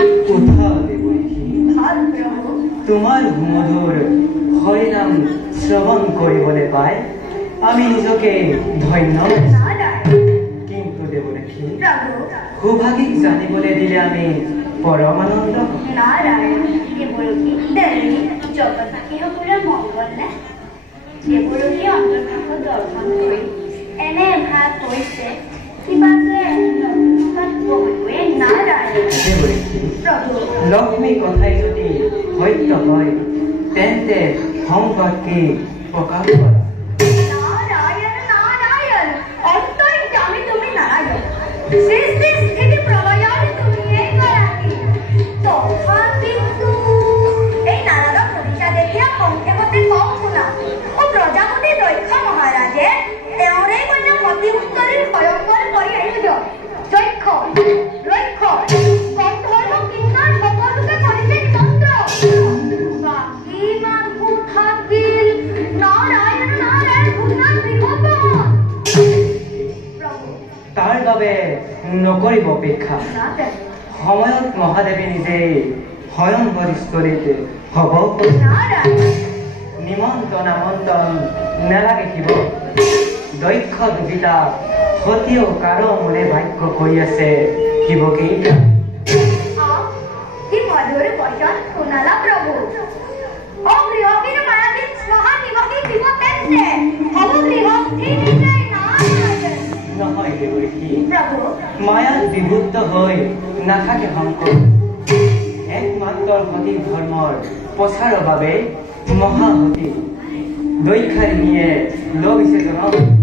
উঠাও দেৱকী তোমাৰ মধুৰ হৰিনাম শ্ৰৱণ কৰিবলৈ পাই আমি নিজকে ধন্য কিন্তু দেৱকী সৌভাগিক জানিবলৈ দিলে আমি পৰম আনন্দ নাৰায়ণ দেবৰূপী দেবী জগৎবাসী সকলেৰ মঙ্গল নে দেবৰূপী অন্তৰ্ভাগ দৰ্শন কৰি এনে ভাগ হৈছে কিবা যে নাৰায়ণ প্ৰভু লক্ষ্মী কথাই যদি সত্য হয় তেন্তে সম্পৰ্কে প্ৰকাশ কৰা নাৰায়ণ নাৰায়ণ অন্তই জানি তুমি নাৰায়ণ সৃষ্টি স্থিতি প্ৰলয়েৰ তুমি এই গৰাকী তথাপিতো এই নাৰদ পৰীক্ষা দেখি সংক্ষেপতে কওঁ শুনা ও প্ৰজাপতি দক্ষ মহাৰাজে তেওঁৰে কন্যা সতী উত্তৰীৰ ভয়ংকৰ কৰি আহিব দক্ষ লক্ষ্য গন্ধৰ্ব কিন্নৰ সকলোকে কৰিছে নিমন্ত্ৰণ বাকী মানুহ থাকিল নাৰায়ণ নাৰায়ণ ঘূৰ্ণন বিভূষণ প্ৰভু তাৰ বাবে নকৰিব অপেক্ষা সময়ত মহাদেৱী নিজে স্বয়ং বৰিষ্ঠৰিত হ'ব নাৰায়ণ নিমন্ত্ৰণ আমন্ত্ৰণ নেলাগে শিৱ দক্ষ দুবিতা সতীও কাৰো মনে ভাগ্য কৰি আছে শিৱকেই কি মধুৰ বচন শুনালা প্ৰভু ও গৃহবীৰ মায়াবীৰ স্বাহা নিবাসী শিব তেন্তে হব গৃহস্থী নিজেই নাৰায়ণ নহয় দেৱকী প্ৰভু মায়াত বিভূত হৈ নাথাকে শংকৰ একমাত্ৰ সতী ধৰ্মৰ প্ৰচাৰৰ বাবে মহাসতী দৈক্ষাৰিণীয়ে লভিছে জনক